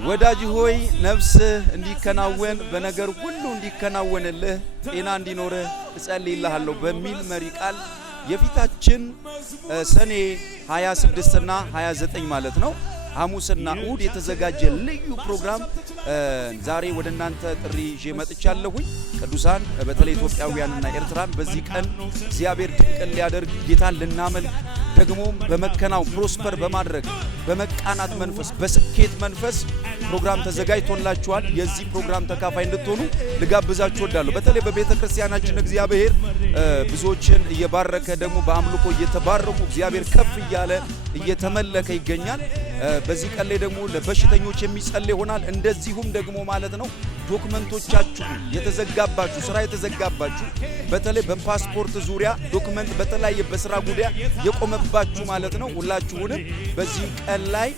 ወዳጅ ሆይ ነፍስ እንዲከናወን በነገር ሁሉ እንዲከናወንልህ ጤና እንዲኖርህ እጸልይልሃለሁ በሚል መሪ ቃል የፊታችን ሰኔ 26 እና 29 ማለት ነው ሐሙስና እሁድ የተዘጋጀ ልዩ ፕሮግራም ዛሬ ወደናንተ ጥሪ ይዤ መጥቻለሁኝ። ቅዱሳን በተለይ ኢትዮጵያውያንና ኤርትራን በዚህ ቀን እግዚአብሔር ድንቅን ሊያደርግ ጌታን ልናመልክ ደግሞ በመከናው ፕሮስፐር በማድረግ በመቃናት መንፈስ በስኬት መንፈስ ፕሮግራም ተዘጋጅቶላችኋል። የዚህ ፕሮግራም ተካፋይ እንድትሆኑ ልጋብዛችሁ እወዳለሁ። በተለይ በቤተክርስቲያናችን እግዚአብሔር ብዙዎችን እየባረከ ደግሞ በአምልኮ እየተባረኩ እግዚአብሔር ከፍ እያለ እየተመለከ ይገኛል። በዚህ ቀን ላይ ደግሞ ለበሽተኞች የሚጸልይ ይሆናል። እንደዚሁም ደግሞ ማለት ነው ዶክመንቶቻችሁ የተዘጋባችሁ ስራ የተዘጋባችሁ በተለይ በፓስፖርት ዙሪያ ዶክመንት በተለያየ በስራ ጉዳይ የቆመባችሁ ማለት ነው ሁላችሁንም በዚህ ቀን ላይ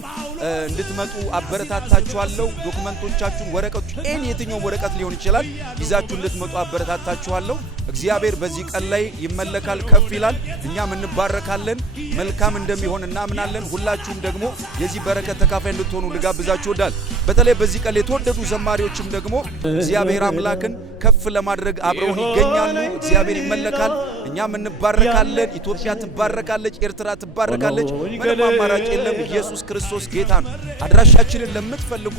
እንድትመጡ አበረታታችኋለሁ። ዶክመንቶቻችሁን ወረቀቶች የትኛው ወረቀት ሊሆን ይችላል ይዛችሁ እንድትመጡ አበረታታችኋለሁ። እግዚአብሔር በዚህ ቀን ላይ ይመለካል፣ ከፍ ይላል፣ እኛም እንባረካለን። መልካም እንደሚሆን እናምናለን። ሁላችሁም ደግሞ የዚህ በረከት ተካፋይ እንድትሆኑ ልጋብዛችሁ እወዳለሁ። በተለይ በዚህ ቀን የተወደዱ ዘማሪዎችም ደግሞ እግዚአብሔር አምላክን ከፍ ለማድረግ አብረውን ይገኛሉ። እግዚአብሔር ይመለካል፣ እኛም እንባረካለን። ኢትዮጵያ ትባረካለች፣ ኤርትራ ትባረካለች። ምንም አማራጭ የለም። ኢየሱስ ክርስቶስ ጌታ ነው። አድራሻችንን ለምትፈልጉ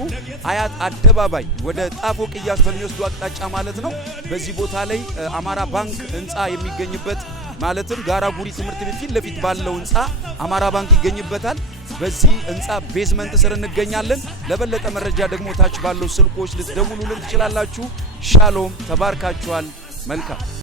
አያት አደባባይ ወደ ጣፎ ቅያስ በሚወስዱ አቅጣጫ ማለት ነው በዚህ ቦታ ላይ አማራ ባንክ ህንጻ የሚገኝበት ማለትም ጋራ ጉሪ ትምህርት ቤት ፊት ለፊት ባለው ህንጻ አማራ ባንክ ይገኝበታል። በዚህ ህንጻ ቤዝመንት ስር እንገኛለን። ለበለጠ መረጃ ደግሞ ታች ባለው ስልኮች ልትደውሉልን ትችላላችሁ። ሻሎም፣ ተባርካችኋል። መልካም